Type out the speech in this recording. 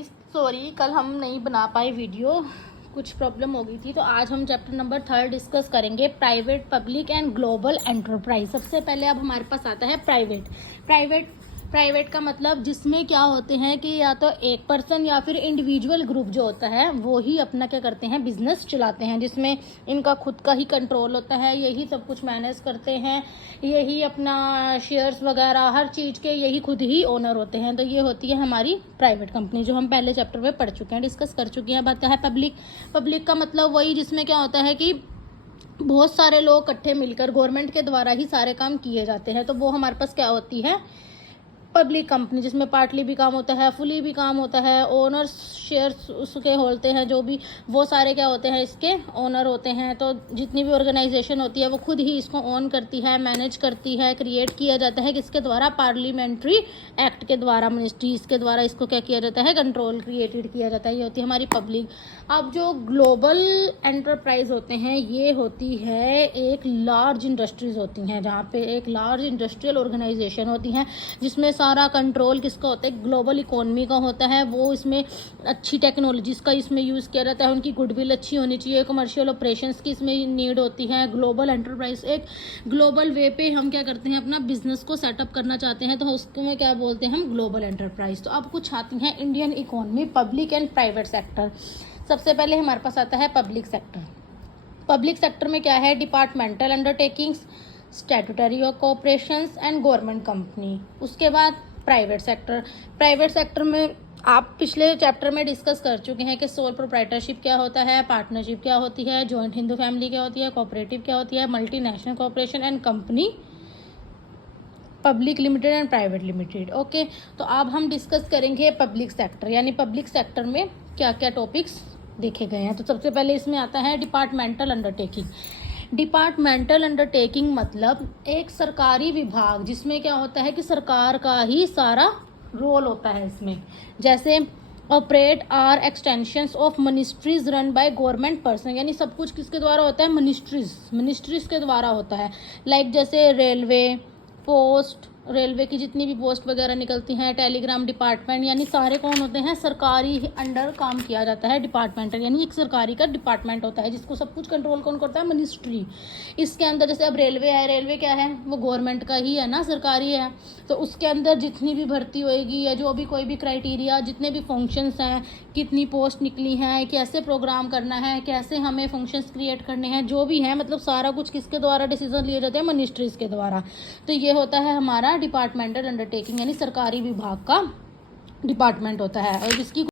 Guys, sorry कल हम नहीं बना पाए वीडियो, कुछ प्रॉब्लम हो गई थी। तो आज हम चैप्टर नंबर 3 डिस्कस करेंगे, private, public and global enterprise. सबसे पहले अब हमारे पास आता है प्राइवेट का मतलब जिसमें क्या होते हैं कि या तो एक पर्सन या फिर इंडिविजुअल ग्रुप जो होता है वो ही अपना क्या करते हैं, बिजनेस चलाते हैं, जिसमें इनका खुद का ही कंट्रोल होता है, यही सब कुछ मैनेज करते हैं, यही अपना शेयर्स वगैरह हर चीज़ के यही खुद ही ओनर होते हैं। तो ये होती है हमारी प्राइवेट कंपनी, जो हम पहले चैप्टर में पढ़ चुके हैं, डिस्कस कर चुके हैं। बात है पब्लिक का मतलब वही जिसमें क्या होता है कि बहुत सारे लोग इकट्ठे मिलकर गवर्नमेंट के द्वारा ही सारे काम किए जाते हैं। तो वो हमारे पास क्या होती है, पब्लिक कंपनी, जिसमें पार्टली भी काम होता है, फुली भी काम होता है, ओनर्स शेयर्स उसके होते हैं, जो भी वो सारे क्या होते हैं, इसके ओनर होते हैं। तो जितनी भी ऑर्गेनाइजेशन होती है वो खुद ही इसको ओन करती है, मैनेज करती है। क्रिएट किया जाता है किसके द्वारा, पार्लियामेंट्री एक्ट के द्वारा, मिनिस्ट्रीज के द्वारा इसको क्या किया जाता है, कंट्रोल क्रिएटेड किया जाता है। ये होती है हमारी पब्लिक। अब जो ग्लोबल एंटरप्राइज होते हैं, ये होती है एक लार्ज इंडस्ट्रीज होती हैं, जहाँ पे एक लार्ज इंडस्ट्रियल ऑर्गेनाइजेशन होती हैं, जिसमें सारा कंट्रोल किसका होता है, ग्लोबल इकोनॉमी का होता है। वो इसमें अच्छी टेक्नोलॉजीज़ का इसमें यूज़ किया जाता है, उनकी गुडविल अच्छी होनी चाहिए, कमर्शियल ऑपरेशंस की इसमें नीड होती है। ग्लोबल एंटरप्राइज एक ग्लोबल वे पे हम क्या करते हैं, अपना बिजनेस को सेटअप करना चाहते हैं, तो उसको में क्या बोलते हैं हम, ग्लोबल एंटरप्राइज। तो अब कुछ आती हैं Indian economy, public and private sector. सबसे पहले हमारे पास आता है पब्लिक सेक्टर। पब्लिक सेक्टर में क्या है, departmental undertakings, statutory corporations and government company. उसके बाद प्राइवेट सेक्टर में आप पिछले चैप्टर में डिस्कस कर चुके हैं कि सोल प्रोप्राइटरशिप क्या होता है, पार्टनरशिप क्या होती है, जॉइंट हिंदू फैमिली क्या होती है, कोऑपरेटिव क्या होती है, multinational corporation and company, public limited and private limited. Okay, तो अब हम डिस्कस करेंगे पब्लिक सेक्टर, यानी पब्लिक सेक्टर में क्या क्या टॉपिक्स देखे गए हैं। तो सबसे पहले इसमें आता है डिपार्टमेंटल अंडरटेकिंग। डिपार्टमेंटल अंडरटेकिंग मतलब एक सरकारी विभाग, जिसमें क्या होता है कि सरकार का ही सारा रोल होता है इसमें। जैसे operate are extensions of ministries run by government person, यानी सब कुछ किसके द्वारा होता है, मिनिस्ट्रीज के द्वारा होता है। लाइक जैसे रेलवे, पोस्ट, रेलवे की जितनी भी पोस्ट वगैरह निकलती हैं, टेलीग्राम डिपार्टमेंट, यानी सारे कौन होते हैं, सरकारी अंडर काम किया जाता है। डिपार्टमेंटल यानी एक सरकारी का डिपार्टमेंट होता है, जिसको सब कुछ कंट्रोल कौन करता है, मिनिस्ट्री। इसके अंदर जैसे अब रेलवे है, रेलवे क्या है, वो गवर्नमेंट का ही है ना, सरकारी है। तो उसके अंदर जितनी भी भर्ती होएगी या जो भी कोई भी क्राइटेरिया, जितने भी फंक्शंस हैं, कितनी पोस्ट निकली हैं, कैसे प्रोग्राम करना है, कैसे हमें फंक्शंस क्रिएट करने हैं, जो भी है, मतलब सारा कुछ किसके द्वारा डिसीजन लिए जाते हैं, मिनिस्ट्रीज के द्वारा। तो ये होता है हमारा डिपार्टमेंटल अंडरटेकिंग, यानी सरकारी विभाग का डिपार्टमेंट होता है। और इसकी